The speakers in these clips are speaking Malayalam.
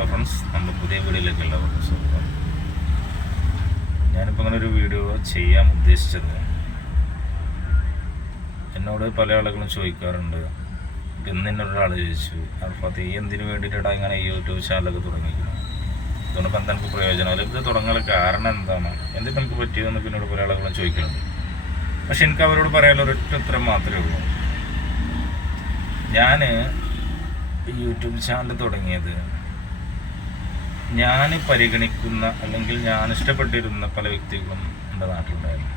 ഹലോ ഫ്രണ്ട്സ് നമ്മൾ പുതിയ വീഡിയോയിലേക്ക് എല്ലാവർക്കും സ്വാഗതം. ഞാനിപ്പോൾ അങ്ങനെ ഒരു വീഡിയോ ചെയ്യാൻ ഉദ്ദേശിച്ചത്. എന്നോട് പല ആളുകളും ചോദിക്കാറുണ്ട്. ഇന്ന് എന്നോട് ചോദിച്ചു അർഫാത്ത് ഈ എന്തിനു വേണ്ടിയിട്ടാണ് ഇങ്ങനെ യൂട്യൂബ് ചാനലൊക്കെ തുടങ്ങിയിരിക്കുന്നത്? അതുകൊണ്ട് എന്താ എനിക്ക് പ്രയോജനം? ഇത് തുടങ്ങാനുള്ള കാരണം എന്താണ്? എന്തിട്ട് എനിക്ക് പറ്റിയതെന്ന് പിന്നോട് പല ആളുകളും ചോദിക്കുന്നുണ്ട് പക്ഷെ എനിക്ക് അവരോട് പറയാനുള്ള ഒരൊറ്റ ഉത്തരം മാത്രമേ ഉള്ളൂ. ഞാൻ യൂട്യൂബ് ചാനൽ തുടങ്ങിയത് ഞാൻ പരിഗണിക്കുന്ന അല്ലെങ്കിൽ ഞാൻ ഇഷ്ടപ്പെട്ടിരുന്ന പല വ്യക്തികളും എന്റെ നാട്ടിലുണ്ടായിരുന്നു.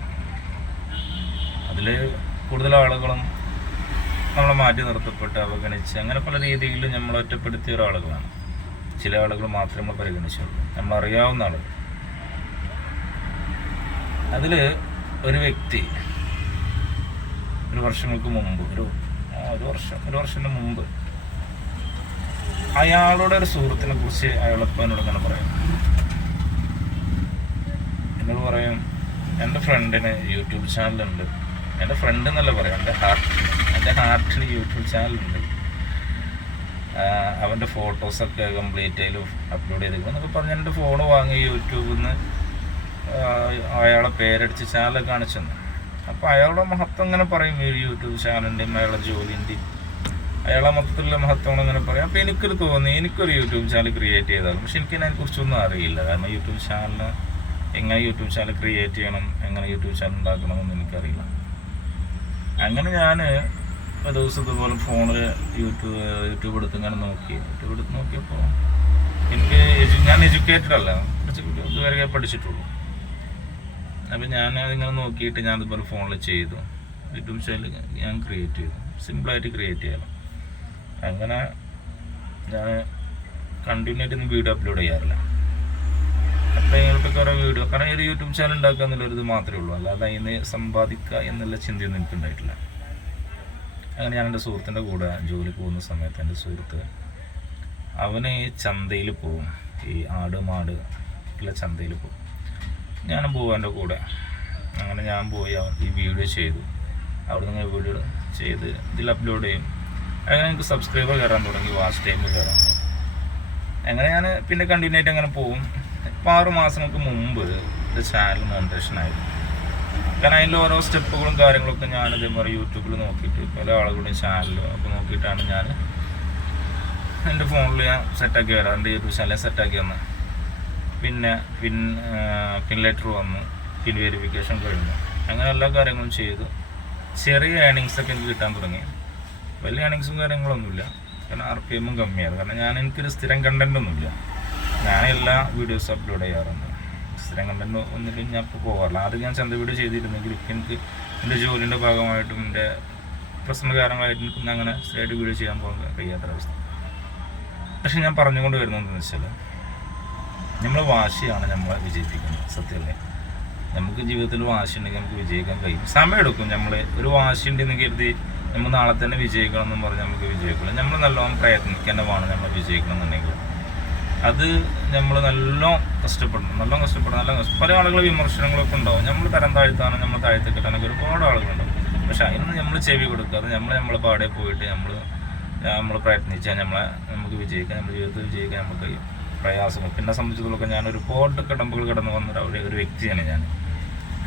അതിൽ കൂടുതൽ ആളുകളും നമ്മളെ മാറ്റി നിർത്തപ്പെട്ട് അവഗണിച്ച് അങ്ങനെ പല രീതിയിലും നമ്മൾ ഒറ്റപ്പെടുത്തിയ ഒരാളുകളാണ്. ചില ആളുകൾ മാത്രമേ നമ്മൾ പരിഗണിച്ചുള്ളൂ. നമ്മൾ അറിയാവുന്ന ആളുകൾ. അതിൽ ഒരു വ്യക്തി ഒരു വർഷങ്ങൾക്ക് മുമ്പ് ഒരു ഒരു വർഷം ഒരു വർഷത്തിന് മുമ്പ് അയാളുടെ ഒരു സുഹൃത്തിനെ കുറിച്ച് അയാളെ എന്നോട് ഇങ്ങനെ പറയാം. എന്നോട് പറയും എന്റെ ഫ്രണ്ടിന് യൂട്യൂബ് ചാനലുണ്ട്. എന്റെ ഫ്രണ്ട് എന്നല്ല പറയാം എന്റെ ഹാർട്ട് എന്റെ ഹാർട്ടിന് യൂട്യൂബ് ചാനലുണ്ട്. അവന്റെ ഫോട്ടോസൊക്കെ കംപ്ലീറ്റ് അതിൽ അപ്ലോഡ് ചെയ്തേക്കും എന്നൊക്കെ പറഞ്ഞ് എന്റെ ഫോൺ വാങ്ങി യൂട്യൂബിൽ നിന്ന് അയാളെ പേരടിച്ച് ചാനലൊക്കെ കാണിച്ചു അപ്പോൾ അയാളുടെ മഹത്വം ഇങ്ങനെ പറയും യൂട്യൂബ് ചാനലിന്റെയും അയാളുടെ ജോലിന്റെയും അയാളെ മൊത്തത്തിലുള്ള മഹത്വം അങ്ങനെ പറയാം. അപ്പോൾ എനിക്കൊരു തോന്നി എനിക്കൊരു യൂട്യൂബ് ചാനൽ ക്രിയേറ്റ് ചെയ്താലും പക്ഷെ എനിക്ക് അതിനെക്കുറിച്ചൊന്നും അറിയില്ല. കാരണം യൂട്യൂബ് ചാനൽ എങ്ങനെ യൂട്യൂബ് ചാനൽ ക്രിയേറ്റ് ചെയ്യണം എങ്ങനെ യൂട്യൂബ് ചാനൽ ഉണ്ടാക്കണം ഉണ്ടാക്കണമെന്ന് എനിക്കറിയില്ല. അങ്ങനെ ഞാൻ ഒരു ദിവസം ഇതുപോലെ ഫോണിൽ യൂട്യൂബ് യൂട്യൂബ് എടുത്ത് ഇങ്ങനെ നോക്കി. യൂട്യൂബ് എടുത്ത് നോക്കിയപ്പോൾ എനിക്ക് ഞാൻ എഡ്യൂക്കേറ്റഡ് അല്ല. ഇതുവരെ പഠിച്ചിട്ടുള്ളൂ. അപ്പം ഞാൻ അതിങ്ങനെ നോക്കിയിട്ട് ഞാൻ ഇതുപോലെ ഫോണിൽ ചെയ്തു. യൂട്യൂബ് ചാനൽ ഞാൻ ക്രിയേറ്റ് ചെയ്തു. സിമ്പിളായിട്ട് ക്രിയേറ്റ് ചെയ്യാം അങ്ങനെ ഞാൻ കണ്ടിന്യൂ ആയിട്ടൊന്നും വീഡിയോ അപ്ലോഡ് ചെയ്യാറില്ല. അപ്പോൾ നിങ്ങൾക്ക് കുറേ വീഡിയോ കാരണം ഒരു യൂട്യൂബ് ചാനൽ ഉണ്ടാക്കുക എന്നുള്ളൊരു ഇത് മാത്രമേ ഉള്ളൂ. അല്ലാതെ അതിന് സമ്പാദിക്കുക എന്നുള്ള ചിന്തയൊന്നും എനിക്ക് ഉണ്ടായിട്ടില്ല. അങ്ങനെ ഞാൻ എന്റെ സുഹൃത്തിന്റെ കൂടെ ജോലി പോകുന്ന സമയത്ത് എന്റെ സുഹൃത്ത് അവന് ചന്തയിൽ പോകും ഈ ആട് മാട് ഉള്ള ചന്തയിൽ പോകും ഞാനും പോകും എന്റെ കൂടെ. അങ്ങനെ ഞാൻ പോയി ഈ വീഡിയോ ചെയ്തു. അവിടെ നിന്ന് വീഡിയോ ചെയ്ത് ഇതിൽ അപ്ലോഡ് ചെയ്യും. അങ്ങനെ എനിക്ക് സബ്സ്ക്രൈബർ കയറാൻ തുടങ്ങി വാച്ച് ടൈമിൽ കയറാൻ. അങ്ങനെ ഞാൻ പിന്നെ കണ്ടിന്യൂ ആയിട്ട് അങ്ങനെ പോകും ഇപ്പം ആറ് മാസങ്ങൾക്ക് മുമ്പ് എന്റെ ചാനൽ മോണിറ്റേഷൻ ആയിരുന്നു കാരണം അതിന്റെ ഓരോ സ്റ്റെപ്പുകളും കാര്യങ്ങളൊക്കെ ഞാൻ ഇതേമാതിരി യൂട്യൂബിൽ നോക്കിയിട്ട് പല ആളുകളുടെയും ചാനൽ ഒക്കെ നോക്കിയിട്ടാണ് ഞാൻ എന്റെ ഫോണിൽ ഞാൻ സെറ്റാക്കി വരാം എന്റെ യൂട്യൂബ് ചാനൽ സെറ്റാക്കി വന്ന്. പിന്നെ പിൻ പിൻ ലെറ്റർ വന്നു പിൻ വെരിഫിക്കേഷൻ കഴിഞ്ഞു. അങ്ങനെ എല്ലാ കാര്യങ്ങളും ചെയ്തു. ചെറിയ ഏണിങ്സൊക്കെ എനിക്ക് കിട്ടാൻ തുടങ്ങി. വലിയ ഏണിങ്സും കാര്യങ്ങളൊന്നുമില്ല. കാരണം ആർ പി എമ്മും കമ്മിയാണ്. കാരണം ഞാൻ എനിക്കൊരു സ്ഥിരം കണ്ടന്റ് ഒന്നുമില്ല. ഞാൻ എല്ലാ വീഡിയോസ് അപ്ലോഡ് ചെയ്യാറുണ്ട്. സ്ഥിരം കണ്ടന്റ് ഒന്നിലും ഞാൻ ഇപ്പോൾ പോകാറില്ല. ആദ്യം ഞാൻ ചന്ത വീഡിയോ ചെയ്തിരുന്നെങ്കിൽ ഇപ്പം എനിക്ക് എന്റെ ജോലിന്റെ ഭാഗമായിട്ടും എന്റെ പ്രശ്ന കാരണങ്ങളായിട്ടും എനിക്ക് അങ്ങനെ സ്ഥിരമായിട്ട് വീഡിയോ ചെയ്യാൻ പോകാൻ കഴിയാത്ത അവസ്ഥ. പക്ഷെ ഞാൻ പറഞ്ഞുകൊണ്ട് വരുന്നതെന്ന് വെച്ചാൽ നമ്മൾ വാശിയാണ് നമ്മളെ വിജയിപ്പിക്കുന്നത് സത്യമല്ലേ നമുക്ക് ജീവിതത്തിൽ വാശി ഉണ്ടെങ്കിൽ നമുക്ക് വിജയിക്കാൻ കഴിയും. സമയമെടുക്കും നമ്മൾ ഒരു വാശി ഉണ്ടെന്ന് കരുതി നമ്മൾ നാളെ തന്നെ വിജയിക്കണം എന്ന് പറഞ്ഞ് നമുക്ക് വിജയിക്കണം നമ്മൾ നല്ലോണം പ്രയത്നിക്കേണ്ടതാണ് നമ്മൾ വിജയിക്കണം എന്നുണ്ടെങ്കിൽ അത് നമ്മൾ നല്ലോണം കഷ്ടപ്പെടണം. നല്ലോണം കഷ്ടപ്പെടണം. നല്ല പല ആളുകൾ വിമർശനങ്ങളൊക്കെ ഉണ്ടാവും. നമ്മൾ തരം താഴ്ത്താനും നമ്മൾ താഴ്ത്തി കിട്ടാനൊക്കെ ഒരുപാട് ആളുകളുണ്ടാവും പക്ഷെ അതിനൊന്നും നമ്മൾ ചെവി കൊടുക്കാതെ നമ്മൾ നമ്മളെ പാടെ പോയിട്ട് നമ്മൾ നമ്മൾ പ്രയത്നിച്ചാൽ നമ്മളെ നമുക്ക് വിജയിക്കാൻ നമ്മുടെ ജീവിതത്തിൽ വിജയിക്കാൻ നമുക്ക് കഴിയും പ്രയാസങ്ങൾ. പിന്നെ സംബന്ധിച്ചിടത്തോളം ഞാൻ ഒരുപാട് കടമ്പകൾ കടന്നു വന്ന ഒരു വ്യക്തിയാണ് ഞാൻ.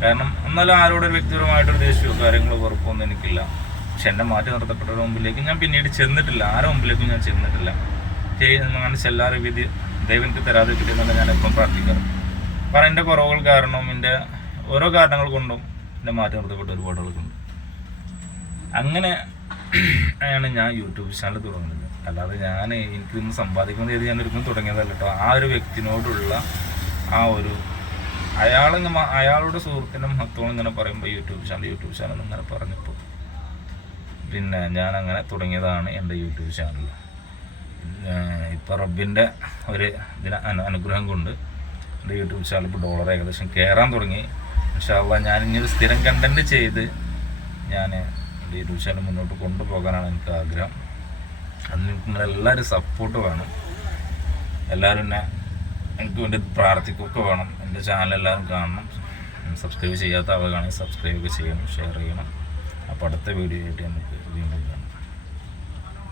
കാരണം എന്നാലും ആരോടൊരു വ്യക്തിപരമായിട്ടൊരു ദേഷ്യമോ കാര്യങ്ങളോ വെറുപ്പൊന്നും എനിക്കില്ല. പക്ഷെ എന്റെ മാറ്റി നിർത്തപ്പെട്ടവരുടെ മുമ്പിലേക്ക് ഞാൻ പിന്നീട് ചെന്നിട്ടില്ല. ആരുടെ മുമ്പിലേക്കും ഞാൻ ചെന്നിട്ടില്ല. അങ്ങനെ ചെല്ലാറ് വിധി ദൈവനിക്ക് തരാതെ കിട്ടിയെന്നല്ല ഞാൻ എപ്പം പ്രാർത്ഥിക്കാറ്. കാരണം എന്റെ കുറവുകൾ കാരണം എന്റെ ഓരോ കാരണങ്ങൾ കൊണ്ടും എന്റെ മാറ്റി നിർത്തപ്പെട്ട ഒരുപാട് ആളുകളുണ്ട് അങ്ങനെ ആണ് ഞാൻ യൂട്യൂബ് ചാനൽ തുടങ്ങുന്നത്. അല്ലാതെ ഞാൻ എനിക്കിന്ന് സമ്പാദിക്കുന്ന ചെയ്ത് ഞാൻ ഒരിക്കലും തുടങ്ങിയതല്ല കേട്ടോ. ആ ഒരു വ്യക്തിനോടുള്ള ആ ഒരു അയാളിങ്ങനെ അയാളുടെ സുഹൃത്തിന്റെ മഹത്വം ഇങ്ങനെ പറയുമ്പോൾ യൂട്യൂബ് ചാനൽ യൂട്യൂബ് ചാനൽ ഇങ്ങനെ പറഞ്ഞപ്പോൾ പിന്നെ ഞാൻ അങ്ങനെ തുടങ്ങിയതാണ് എന്റെ യൂട്യൂബ് ചാനൽ. ഇപ്പോൾ റബ്ബിന്റെ ഒരു ഇതിന് അനു അനുഗ്രഹം കൊണ്ട് എന്റെ യൂട്യൂബ് ചാനൽ ഇപ്പോൾ ഡോളർ ഏകദേശം കയറാൻ തുടങ്ങി. പക്ഷേ ഞാൻ സ്ഥിരം കണ്ടന്റ് ചെയ്ത് ഞാൻ എന്റെ യൂട്യൂബ് ചാനൽ മുന്നോട്ട് കൊണ്ടുപോകാനാണ് എനിക്ക് ആഗ്രഹം. അതിന് നിങ്ങളെല്ലാവരും സപ്പോർട്ട് വേണം. എല്ലാവരും എന്നെ എനിക്ക് വേണ്ടി പ്രാർത്ഥിക്കുകയൊക്കെ വേണം. എന്റെ ചാനൽ എല്ലാവരും കാണണം. സബ്സ്ക്രൈബ് ചെയ്യാത്ത ആളുകളാണെങ്കിൽ സബ്സ്ക്രൈബ് ചെയ്യണം ഷെയർ ചെയ്യണം. അപ്പോൾ അടുത്ത വീഡിയോ ആയിട്ട് നമുക്ക് വീണ്ടും കാണാം.